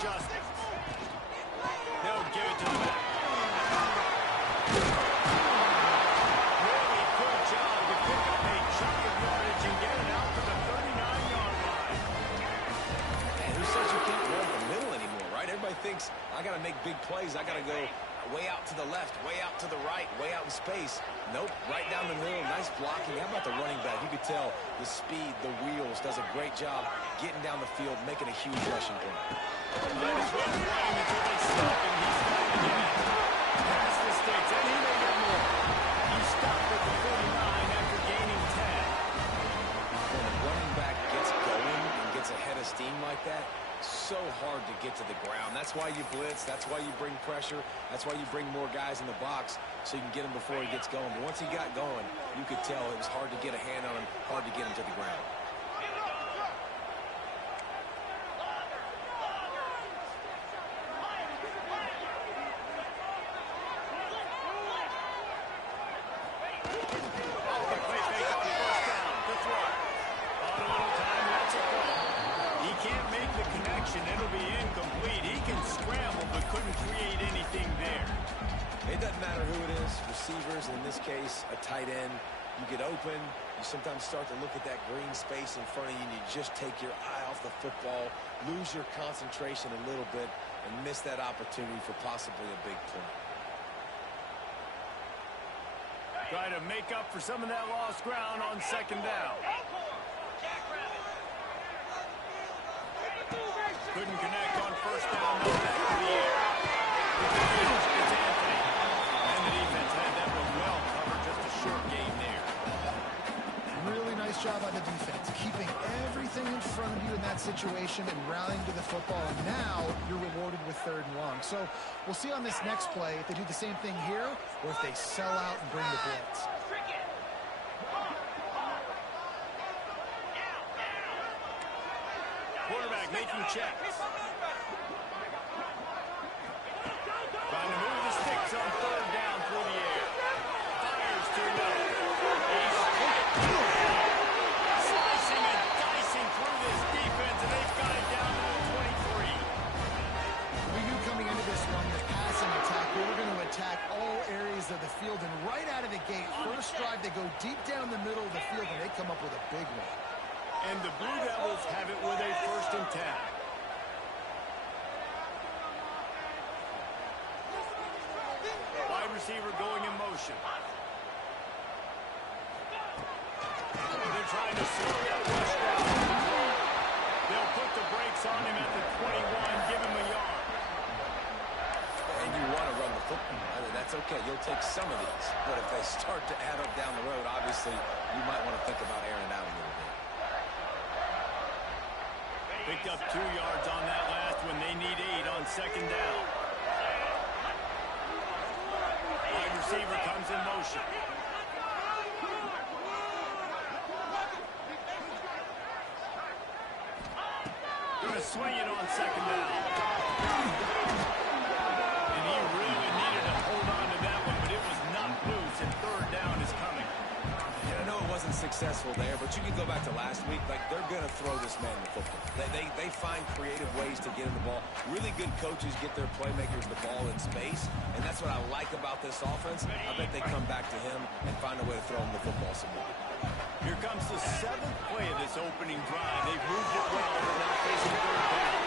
adjustments. They'll give it to the back. Really good job to pick up a chunk of yardage and get it out to the 39-yard line. Man, who says you can't run the middle anymore, right? Everybody thinks, I got to make big plays. I got to go way out to the left, way out to the right, way out in space. Nope, right down the middle. Nice blocking. How about the running back? You could tell the speed, the wheels, does a great job getting down the field, making a huge rushing play. Might as well run him until they stop him. He's trying again. Pass mistakes, and he may get more. He stopped at the 49 after gaining 10. When a running back gets going and gets ahead of steam like that, so hard to get to the ground. That's why you blitz. That's why you bring pressure. That's why you bring more guys in the box so you can get him before he gets going. But once he got going, you could tell it was hard to get a hand on him, hard to get him to the ground. It'll be incomplete. He can scramble, but couldn't create anything there. It doesn't matter who it is, receivers, in this case, a tight end. You get open, you sometimes start to look at that green space in front of you, and you just take your eye off the football, lose your concentration a little bit, and miss that opportunity for possibly a big play. Try to make up for some of that lost ground on second down. Couldn't connect on first down. No back to the air. It's Anthony. And the defense had that one well covered. Just a short gain there. Really nice job by the defense, keeping everything in front of you in that situation and rallying to the football. And now you're rewarded with 3rd and long. So we'll see on this next play if they do the same thing here or if they sell out and bring the blitz. Quarterback making checks. Trying to move the sticks on 3rd down through the air. Fires to low. He's slicing and dicing through this defense, and they've got it down to the 23. We knew coming into this one, the passing attack, we were going to attack all areas of the field, and right out of the gate, first drive, they go deep down the middle of the field, and they come up with a big one. And the Blue Devils have it with a 1st and 10. Wide receiver going in motion. They're trying to slow that rush down. They'll put the brakes on him at the 21, give him a yard. And you want to run the football. I mean, that's okay. You'll take some of these. But if they start to add up down the road, obviously, you might want to think about airing it out a little bit. Picked up 2 yards on that last when they need 8 on second down. Wide receiver comes in motion. Going to swing it on second down. And he really needed to hold on to that one, but it was not loose, and 3rd down is coming. And I know it wasn't successful there, but you can go back to last week. Like, they're going to throw this man the football. They find creative ways to get him the ball. Really good coaches get their playmakers the ball in space, and that's what I like about this offense. I bet they come back to him and find a way to throw him the football some more. Here comes the 7th play of this opening drive. They've moved it well. They're now facing 3rd down.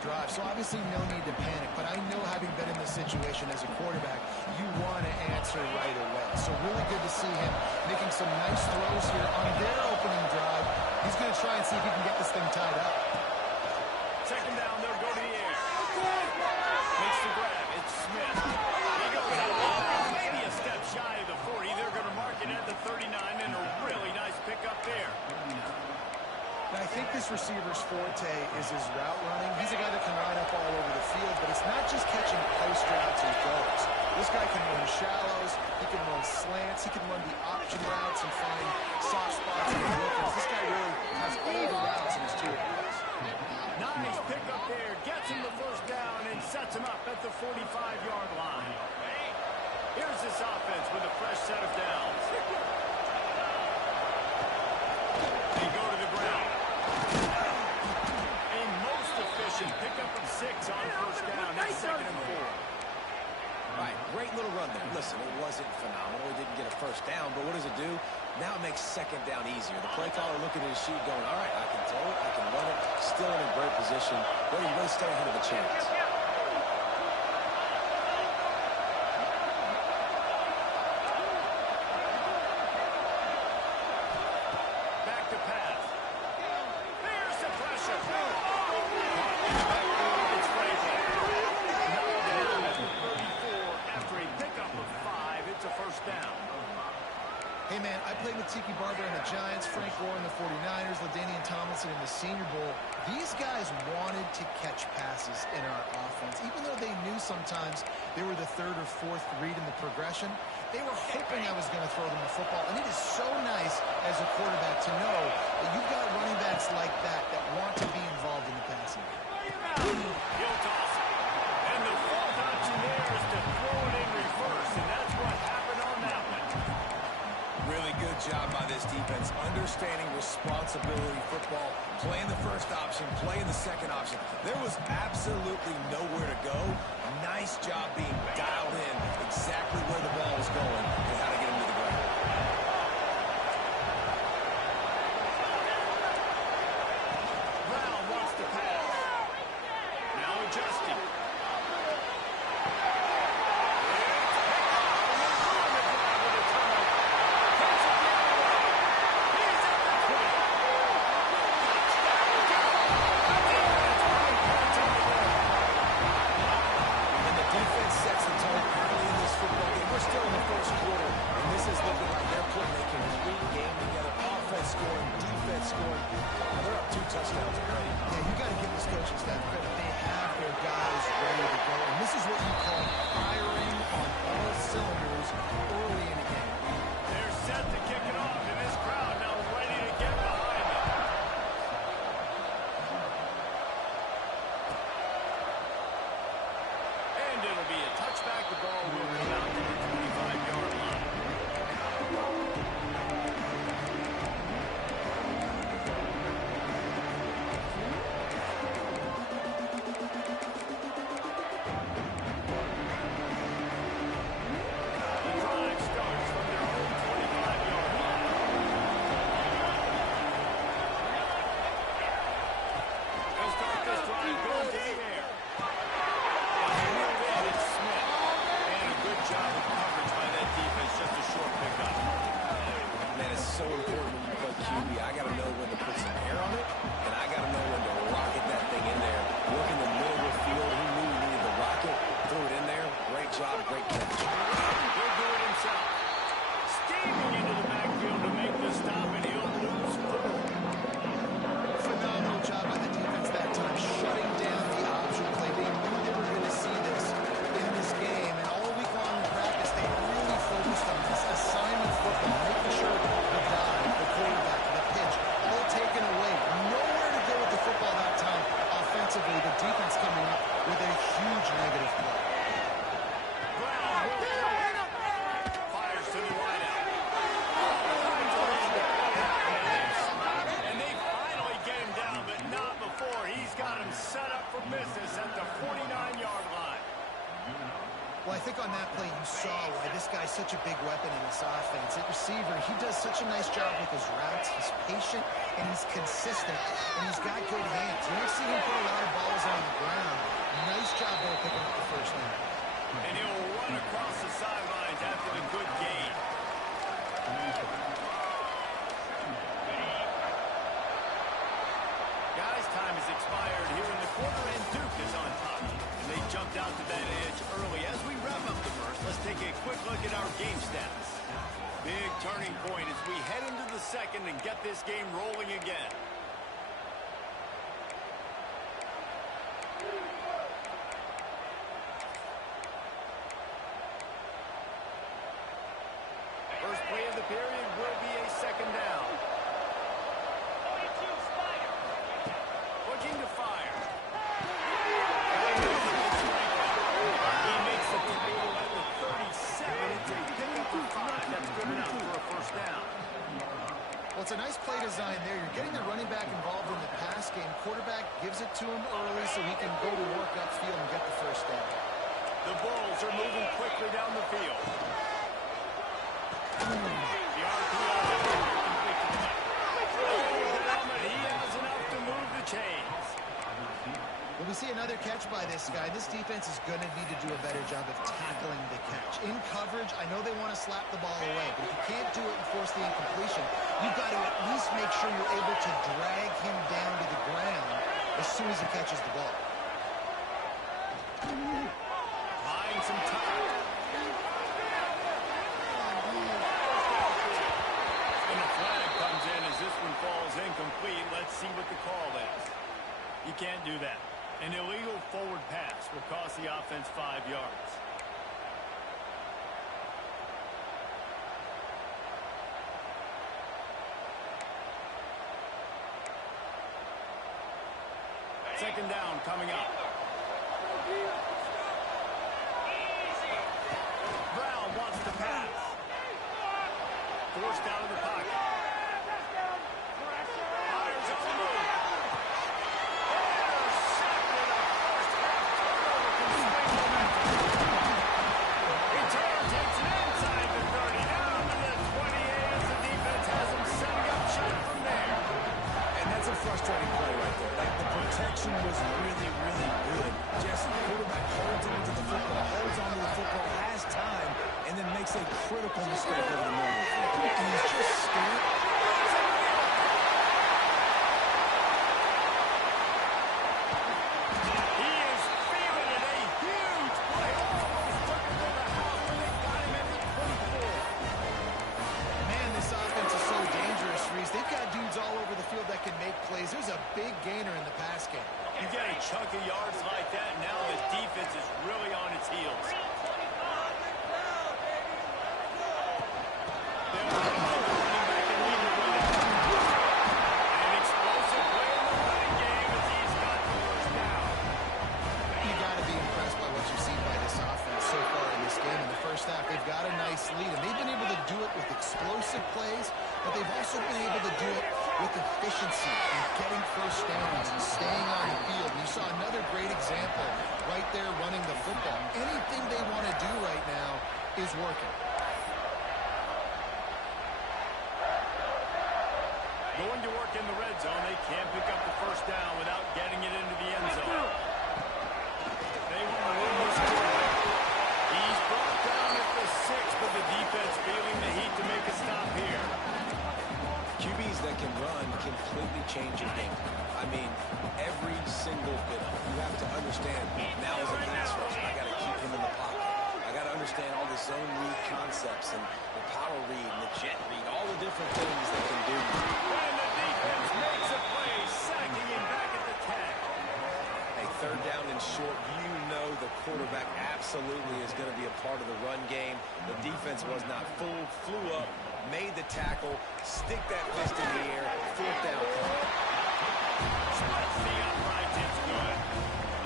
drive, so obviously no need to panic. But I know, having been in this situation as a quarterback, you want to answer right away. So really good to see him making some nice throws here on their opening drive. He's going to try and see if he can get this thing tied up. Second down, they'll go to the air. Makes the grab. It's Smith. They go for the ball. Maybe a step shy of the 40. They're going to mark it at the 39, and a really nice pickup there. Now, I think this receiver's forte is his route running. He's a guy that can line up all over the field, but it's not just catching post routes and goes. This guy can run shallows, he can run slants, he can run the option routes and find soft spots in the defense. This guy really has all the routes in his toolbox. Nice pickup there. Gets him the first down and sets him up at the 45-yard line. Here's this offense with a fresh set of downs. They go to the ground. A most efficient pickup of 6 on first down. It's second and 4. All right, great little run there. Listen, it wasn't phenomenal. He didn't get a first down, but what does it do? Now it makes second down easier. The play caller looking at his sheet going, all right, I can throw it, I can run it, still in a great position, ready to stay ahead of the chance. Back to pass. There's the pressure. It's Franklin. Knocked down at the 34 after a pickup of 5. It's a first down. Hey, man, I played with Tiki Barber and the Giants, Frank Gore and the 49ers, LaDainian Tomlinson in the Senior Bowl. These guys wanted to catch passes in our offense. Even though they knew sometimes they were the third or fourth read in the progression, they were hoping I was going to throw them the football. And it is so nice as a quarterback to know that you've got running backs like that that want to be involved in the passing game. He'll toss it. And the fourth option there is to throw it in reverse, and that's what happened on that one. Really good job by this defense, understanding responsibility football, playing the first option, playing the second option. There was absolutely nowhere to go. Nice job being dialed in exactly where the ball was going and how to get him to the ground. Brown wants to pass. Now adjusting. Touchdowns already. Yeah, you got to give this coaching staff credit. They have their guys ready to go. And this is what you call firing on all cylinders early in a game. They're set to kick it off, and this crowd now ready to get behind them. And it'll be a touchback. The ball will come out to the 25-yard line. So important when you play QB. I got to know when to put some air on it, and I got to know when to rocket that thing in there. Look in the middle of the field. He knew he needed to rock it. Threw it in there. Great job. Great catch. He'll do it himself. Steaming into the backfield to make the stop, and he'll lose further. Phenomenal job by the defense that time, shutting down the option play. They knew they were going to see this in this game, and all week long in practice, they really focused on this assignment football, making sure the dive, the quarterback, the pitch, all taken away. Nowhere to go with the football that time offensively. The defense coming up with a huge negative play. Brown fires to the wideout. And they finally get him down, but not before. He's got him set up for business at the 49-yard line. Well, I think on that play you saw why this guy's such a big weapon in this offense. At receiver, he does such a nice job with his routes. He's patient, and he's consistent, and he's got good hands. You don't see him put a lot of balls on the ground. turning point as we head into the second and get this game rolling again. First play of the period will be a second down. Looking to fire. He makes the tackle at the 37. It's a pickup for 5. That's good enough for a first down. Well, it's a nice play design there. You're getting the running back involved in the pass game. Quarterback gives it to him early so he can go to work upfield and get the first down. The Bulls are moving quickly down the field. The RPO. He has enough to move the chains. When we see another catch by this guy, this defense is going to need to do a better job of tackling the catch. In coverage, I know they want to slap the ball away, but if you can't do it and force the incompletion, you've got to at least make sure you're able to drag him down to the ground as soon as he catches the ball. Buying some time. And the flag comes in as this one falls incomplete. Let's see what the call is. You can't do that. An illegal forward pass will cost the offense 5 yards. Second down coming up. Brown wants to pass. Forced out of the pocket. Fires on the move. Frustrating play right there. Like, the protection was really, really good. Just the quarterback holds onto the football, has time, and then makes a critical mistake over the middle. And he's just scared. He is feeling it. A huge play. Almost took him to the house when they got him at the 24. Man, this offense is so dangerous, Reese. They've got dudes all over the field that can make plays. There's a big gainer in the pass game. You get a chunk of yards like that, now the defense is really on its heels. An explosive play in the running game as he's got the first down. You got to be impressed by what you've seen by this offense so far in this game. In the first half, they've got a nice lead, and they've been able to do it with explosive plays, but they've also been able to do it with efficiency and getting first downs and staying on the field. You saw another great example right there running the football. Anything they want to do right now is working. Going to work in the red zone. They can't pick up the first down without getting it into the end zone. They want to win this quarterback. He's brought down at the 6, but the defense feeling the heat to make a stop here. QBs that can run completely change your game. I mean, every single bit of it. You have to understand, now as a pass rusher, I got to keep him in the pocket. I got to understand all the zone read concepts and the power read and the jet read, all the different things they can do. And the defense makes a play, sacking him back at the 10. Hey, third down and short, you know the quarterback absolutely is going to be a part of the run game. The defense was not fooled, flew up, made the tackle, stick that fist in the air, fourth down play. Splits the upright, it's good.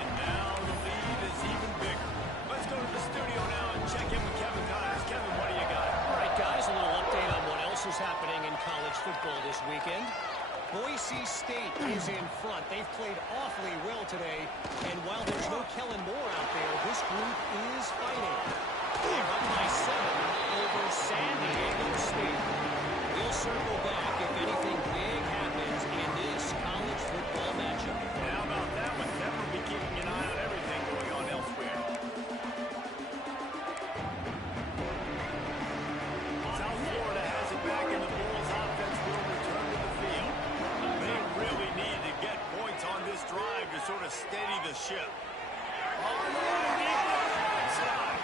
And now the lead is even bigger. Let's go to the studio now and check in with Kevin Connors. Kevin, what do you got? All right, guys, a little update on what else is happening in college football this weekend. Boise State is in front. They've played awfully well today, and while there's no Kellen Moore out there, this group is fighting. They're up by 7 over San Diego State. We'll circle back if anything big happens in this college football matchup. And how about that one? Kevin will be keeping an eye on everything going on elsewhere. South Florida has it back, and the Bulls offense will return to the field. They really need to get points on this drive to sort of steady the ship. On the right side.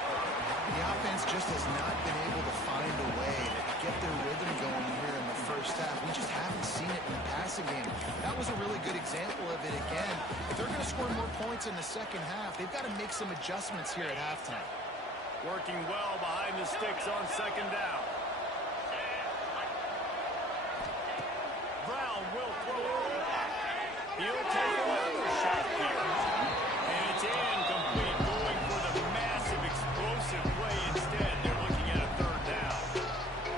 The offense just has not been able to find a way to get their rhythm going here in the first half. We just haven't seen it in the passing game. That was a really good example of it again. If they're going to score more points in the second half, they've got to make some adjustments here at halftime. Working well behind the sticks on second down. Brown will throw. He'll take another shot here. And it's incomplete, going for the massive explosive play instead. They're looking at a third down.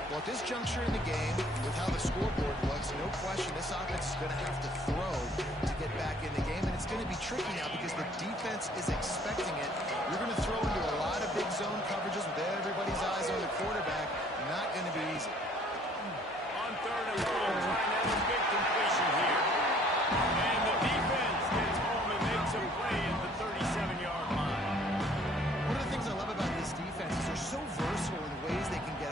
Well, at this juncture in the game, with how the scoreboard looks, no question this offense is going to have to throw to get back in the game. And it's going to be tricky now because the defense is expecting it. You're going to throw into a lot of big zone coverages with everybody's eyes on the quarterback. Not going to be easy. On third and long, trying to have a big completion here. And the defense gets home and makes a play at the 37-yard line. One of the things I love about this defense is they're so versatile in the ways they can get.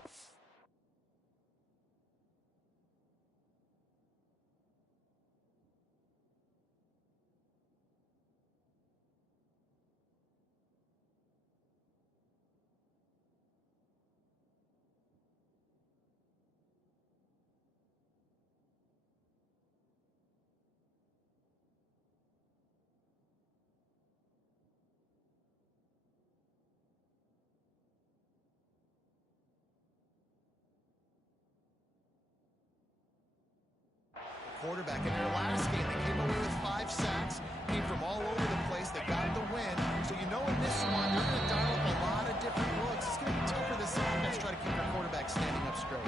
Quarterback in their last game, they came away with 5 sacks, came from all over the place. They got the win. So you know in this one, they're going to dial up a lot of different looks. It's going to be tough for this offense to try to keep their quarterback standing up straight.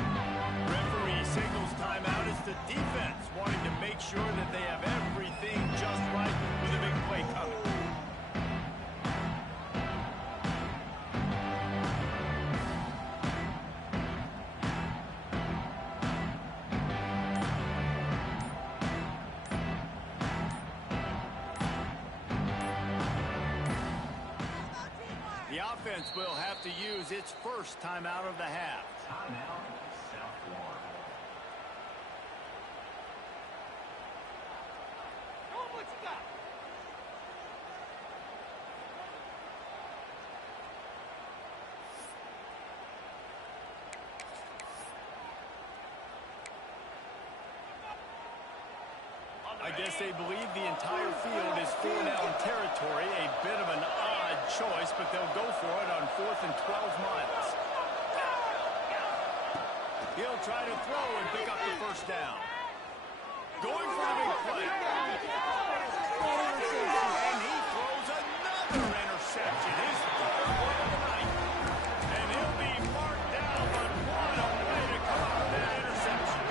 Referee signals timeout as the defense wanting to make sure that they have everything just right with a big play coming. The offense will have to use its first timeout of the half. Timeout, South Florida. What you got? I guess they believe the entire field is 4-down territory. A bit of an odd choice, but they'll go for it on 4th and 12 miles. He'll try to throw and pick up the first down. Going for the big play. And he throws another interception. His third one of the night. And he'll be marked down, but what a way to come out of that interception.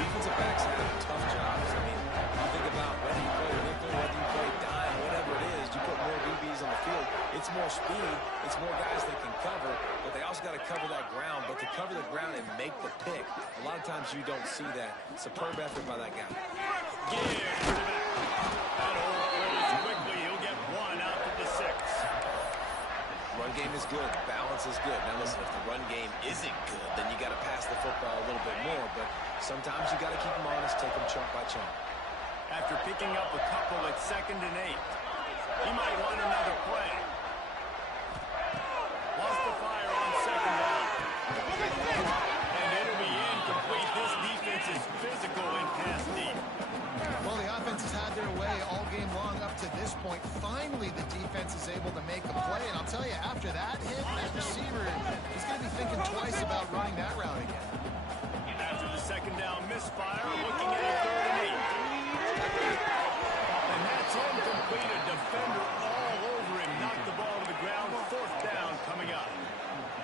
Defensive backs have tough jobs. I mean, you think about whether you play nickel, whether you play dime, whatever it is, you put more DBs on the field. It's more speed. It's more guys that can cover, but they also got to cover that ground. But to cover the ground and make the pick, a lot of times you don't see that. Superb effort by that guy. Give to the back. That hole throws quickly. He'll get one out to the 6. Run game is good. Balance is good. Now listen, if the run game isn't good, then you got to pass the football a little bit more. But sometimes you got to keep them honest, take them chunk by chunk. After picking up a couple at 2nd and 8, he might want another play. Lost the fire on 2nd down. And it'll be incomplete. This defense is physical and pass deep. Well, the offense has had their way all game long up to this point. Finally, the defense is able to make a play. And I'll tell you, after that hit, that receiver is going to be thinking twice about running that route again. After the 2nd down misfire, looking at a 3rd and 8. And that's incomplete. A defender all over him. Knocked the ball to the ground. 4th down coming up.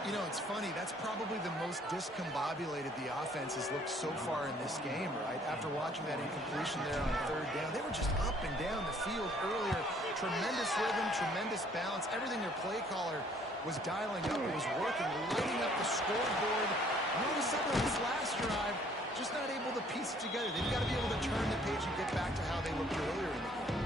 You know, it's funny. That's probably the most discombobulated the offense has looked so far in this game, right? After watching that incompletion there on 3rd down, they were just up and down the field earlier. Tremendous rhythm, tremendous balance. Everything their play caller was dialing up. It was working, lighting up the scoreboard. And all of a sudden, this last drive, just not able to piece it together. They've got to be able to turn the page and get back to how they looked earlier in the game.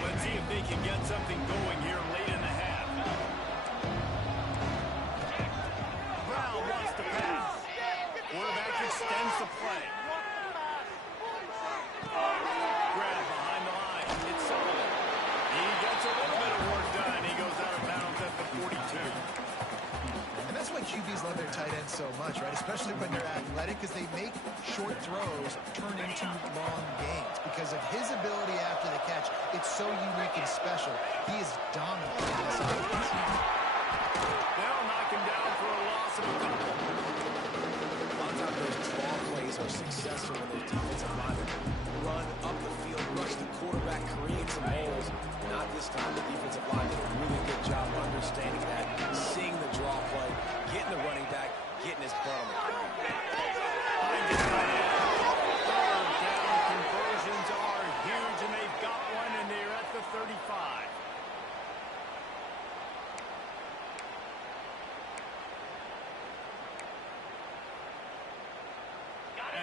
Let's see if they can get something going here late in the half. Brown wants to pass. Quarterback extends the play. QBs love their tight ends so much, right? Especially when they're athletic, because they make short throws turn into long gains. Because of his ability after the catch, it's so unique and special. He is dominant in this offense. They'll knock him down for a loss of a couple. A lot of times those draw plays are successful when those defensive linemen run up the field, rush the quarterback, create some holes. Not this time. The defensive line did a really good job understanding that, seeing the draw play, getting the running back, getting his butt on the ground. Third down conversions are huge, and they've got one, and they're at the 35.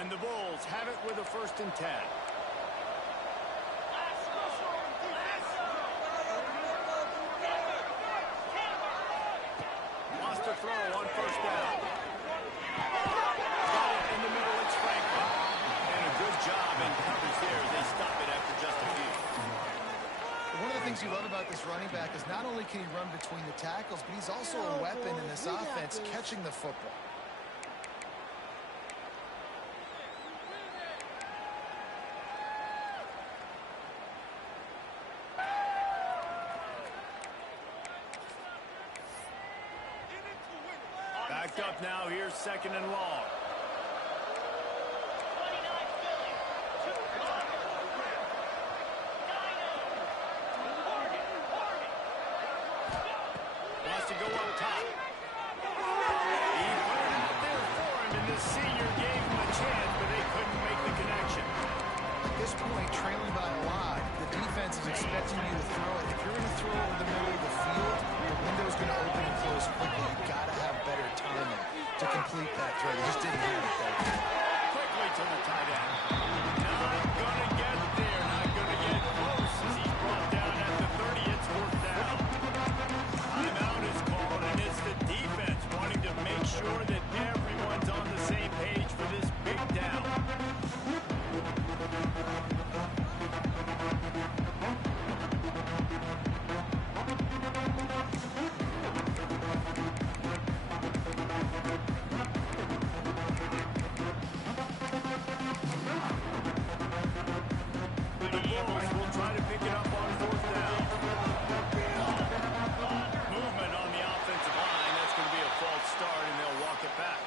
And the Bulls have it with a 1st and 10. Wants to throw on 1st down. Got it in the middle, it's Franklin. And a good job in coverage there. They stop it after just a few. One of the things you love about this running back is not only can he run between the tackles, but he's also a weapon in this offense, catching the football. Backed up now, here's 2nd and long. Wants to go up top. He put it out there for him, and the senior gave him a chance, but they couldn't make the connection. At this point, trailing by a lot, the defense is expecting you to throw it. If you're going to throw over the middle of the field, the window's going to open and close quickly. You've got to have better timing to complete that throw. You just didn't have it there. Quickly to the tight end. Not gonna get there, not gonna get close as he's brought down at the 30. It's 4th down. Timeout is called, and it's the defense wanting to make sure that everyone's on the same page for this big down. The Bulls will try to pick it up on 4th down. Movement on the offensive line. That's going to be a false start, and they'll walk it back.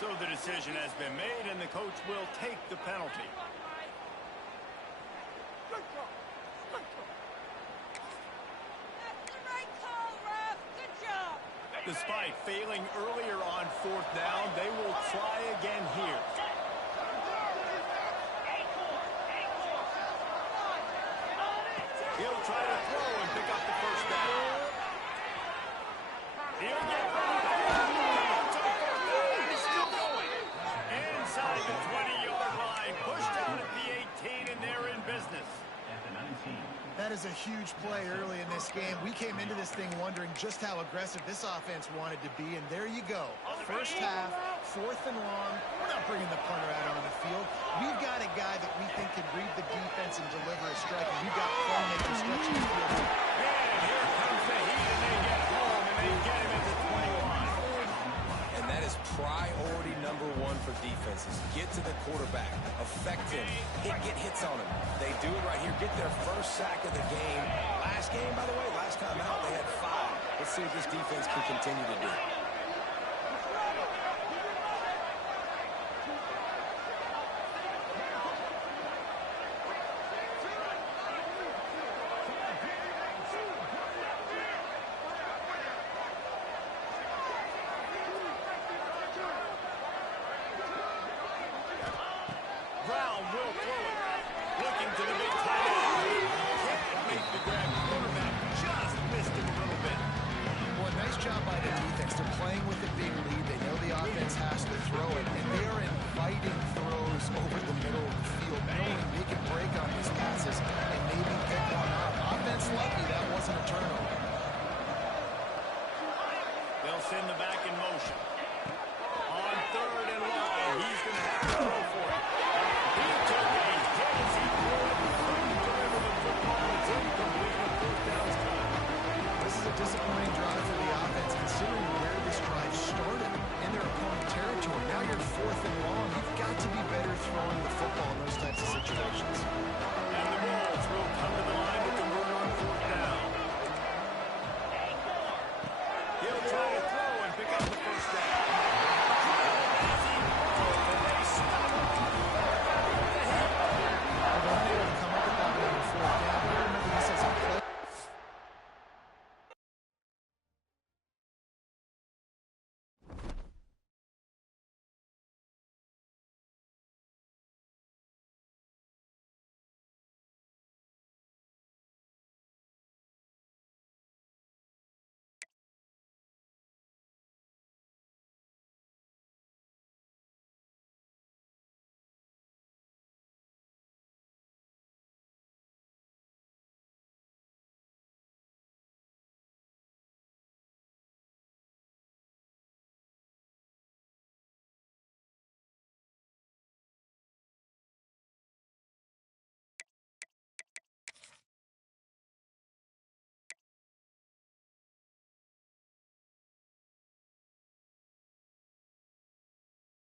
So the decision has been made, and the coach will take the penalty. Despite failing earlier on 4th down, they will try again here. He'll try to throw and pick up the 1st down. He'll get he's still going. Inside the 20-yard line, pushed out at the 18, and they're in business. At the 19. That is a huge play early in this game. We came into this thing wondering just how aggressive this offense wanted to be, and there you go. First half, 4th and long. We're not bringing the punter out on the field. We've got a guy that we think can read the defense and deliver a strike, and we've got playmakers stretching the field. And here comes the heat, and they get home, and they get him at the 20 line. And that is priority number 1 for defenses. Get to the quarterback, affect him, get hits on him. They do it right here, get their first sack of the game. Last game, by the way, last time out, they had 5. Let's see what this defense can continue to do. Brown will throw it. Looking to the big tight end. Can't make the grab. Quarterback just missed him a little bit. Well, nice job by the defense. They're playing with a big lead. They know the offense has to throw it, and they are